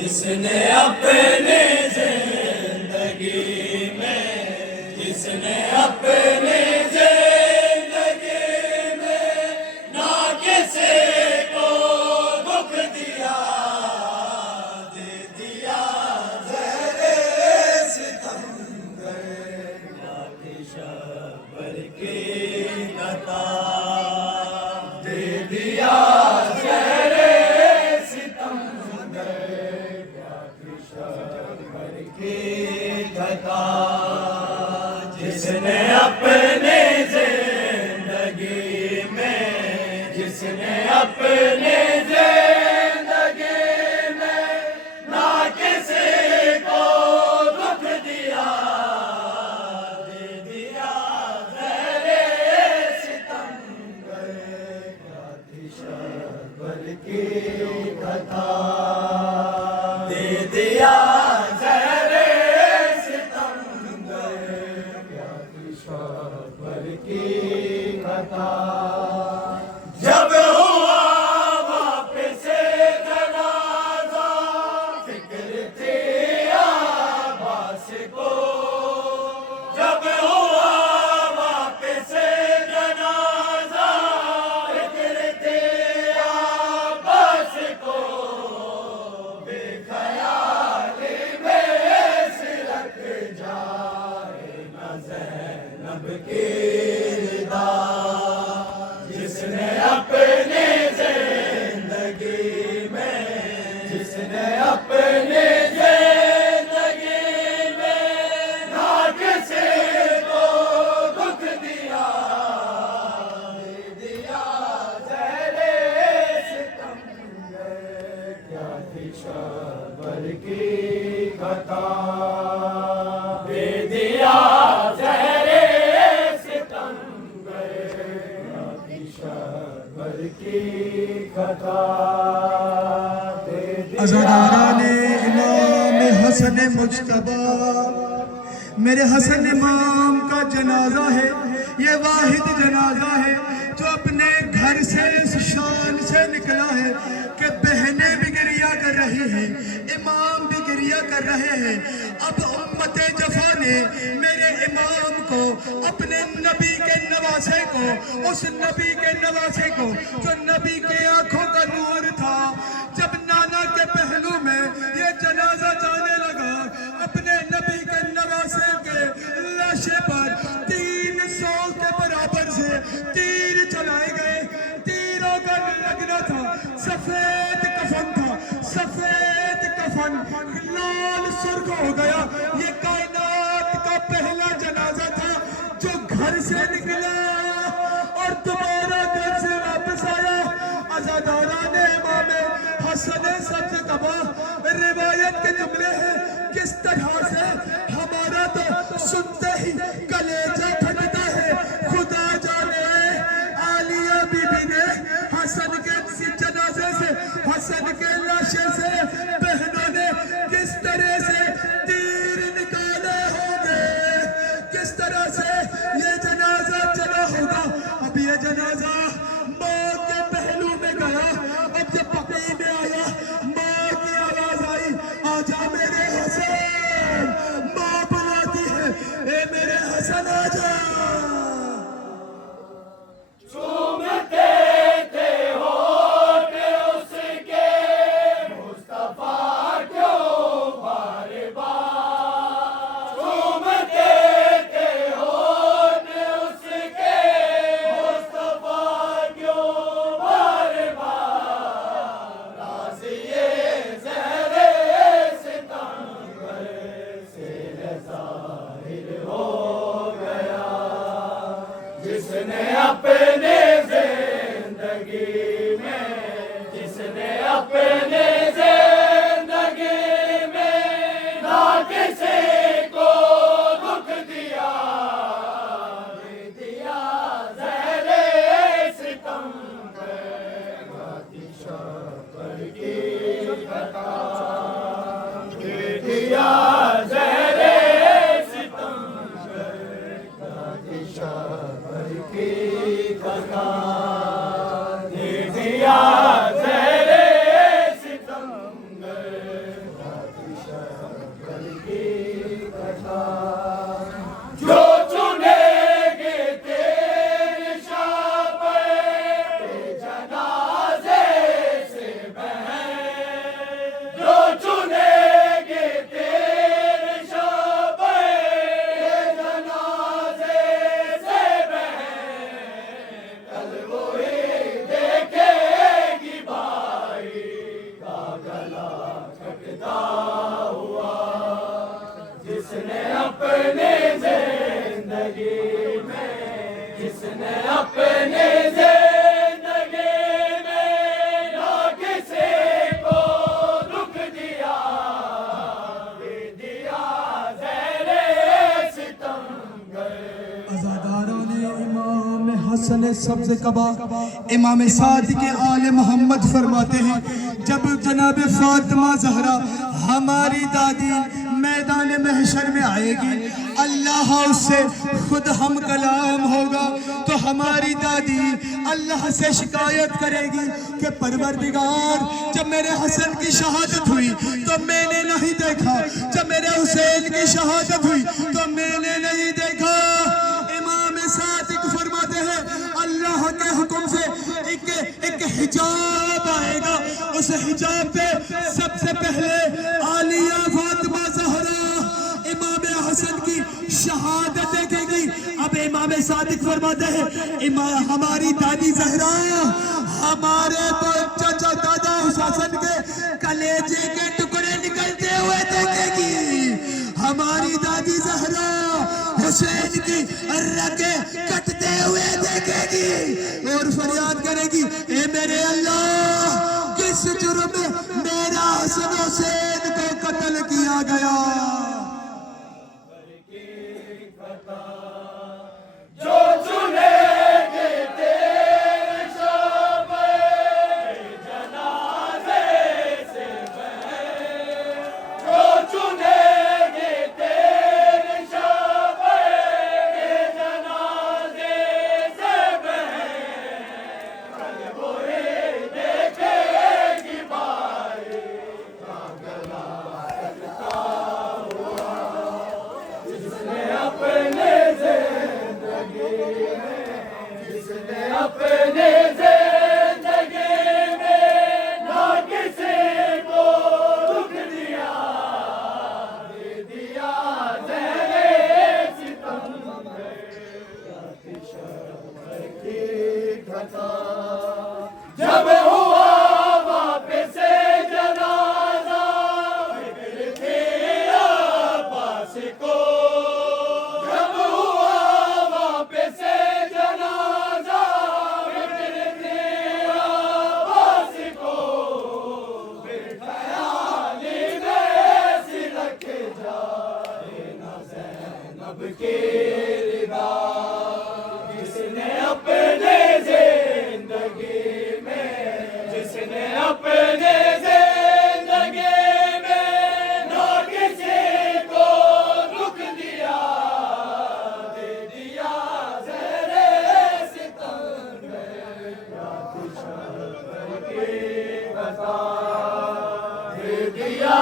जिसने अपने जिंदगी में, जिसने अपने जिंदगी में ना किसी को दुख दिया, दे दिया ज़हरे सितमगर, शबर की लता दे दिया ज़हरे सितमगर, शबर की लता। जिसने अपने जिंदगी में, जिसने अपने जिंदगी में ना किसी को दुख दिया, दे दिया ज़हरे सितमगर, शबर की कथा दे दिया ज़हरे सितमगर, शबर की कथा। जब हुआ वापिस जनाज़ा, फिक्र थी अब्बास को। जब हुआ वापिस जनाज़ा, फिक्र थी अब्बास को। बेख्याली में सिलक जाए न ज़ैनब की रिदा। जिसने अपनी जिंदगी में, जिसने अपनी जिंदगी में ना किसी को दुख दिया, दे दिया ज़हरे सितमगर, क्या थी शबर की कथा, दे दिया ज़हरे सितमगर, क्या थी शबर की कथा, दे दिया। अज़ादाराने इमाम हसन मुज्तबा, मेरे हसन इमाम का जनाजा है। ये वाहिद जनाजा है जो अपने घर से इस शान से निकला है कि बहनें भी गिरिया कर रही हैं, इमाम भी गिरिया कर रहे हैं। अब उम्मते जफा ने मेरे इमाम को, अपने नबी के नवासे को, उस नबी के नवासे को जो नबी के आंखों का नूर था, जब नाना के पहलू में ये जनाजा जाने लगा, अपने नबी के नवासे के लाशे पर 300 के बराबर से तीर चलाए गए। तीरों का लगना था, सफेद कफन था, सफेद कफन लाल सुर्ख हो गया। ये कायनात का पहला जनाजा था जो घर से निकला और दोबारा घर से वापस आया। अज़ादाराने इमाम हसन सच कबा रिवायत के जुमले हैं, किस तरह से हमारा तो सुनते ही कलेजा फटता है। खुदा जाने आलिया बीबी ने हसन के जनाजे से, हसन के लाशे से बहनों ने किस तरह से तीर निकाले होंगे, किस तरह से ये जनाजा चला होगा। अब ये जनाजा मौत के पहलू में गया। अब जब पकड़ी में आया, माँ की आवाज आई, आजा मेरे हसन। माँ बुलाती है, ए मेरे हसन आजा। चूमते थे होठ उसके मुस्तफा क्यों बार बार, चूमते थे होठ उसके मुस्तफा क्यों बार बार। राज़िए ज़हरे सितमगर से ज़ाहिर हो गया, जिसने अपने जिंदगी में, जिसने अपने जिंदगी में ना किसी को दुख दिया, दे दिया ज़हरे सितमगर, शबर की कथा, दे दिया ज़हरे सितमगर, शबर की कथा, दे दिया ज़हरे सितमगर। अपने जिंदगी में, जिसने अपने जिंदगी में ना किसी को दुख दिया, दे दिया ज़हरे सितमगर। अज़ादारों ने इमाम हसन सब्ज़ कबा इमाम सादिक आले मोहम्मद फरमाते हैं, जब जनाब फातिमा ज़हरा हमारी दादी मैदान महशर में आएगी, अल्लाह उससे खुद हम कलाम होगा, तो हमारी दादी अल्लाह से शिकायत करेगी कि परवरदिगार, जब मेरे हसन की शहादत हुई तो मैंने नहीं देखा, जब मेरे हुसैन की शहादत हुई तो मैंने नहीं देखा। इमाम सादिक फरमाते हैं, अल्लाह के हुक्म से एक हिजाब आएगा, उस हिजाब पे सबसे पहले आलिया फातिमा ज़हरा इमाम हसन की शहादत देखेगी। अब इमाम सादिक फरमाते हैं, हमारी दादी ज़हरा हमारे चाचा दादा हसन के कलेजे के टुकड़े निकलते हुए देखेगी, हमारी दादी ज़हरा हुसैन की रगे कटते हुए देखेगी और फरियाद करेगी, ए मेरे अल्लाह, किस जुर्म में मेरा हसन हुसैन को कत्ल किया गया। जो चुनेंगे तेरे शाबे जनाजे से बहे, जो चुनेंगे तेरे शाबे जनाजे से बहे, कल वो ही देखेगी भाई का गला कटता हुआ, जिसने अपने अपने जिंदगी में ना किसी को दुख दिया, दे दिया ज़हरे सितमगर। की घटा जब हुआ वापस जनाजा, फिक्र थी अब्बास को, जब हुआ वापस जनाजा, फिक्र थी अब्बास को, फिर ख्याली में सिलक जाए ना ज़ैनब की रिदा, जिसने अपने जिंदगी में, जिसने अपने जिंदगी में ना किसी को दुख दिया, दे दिया ज़हरे सितमगर। या की बता, दे दिया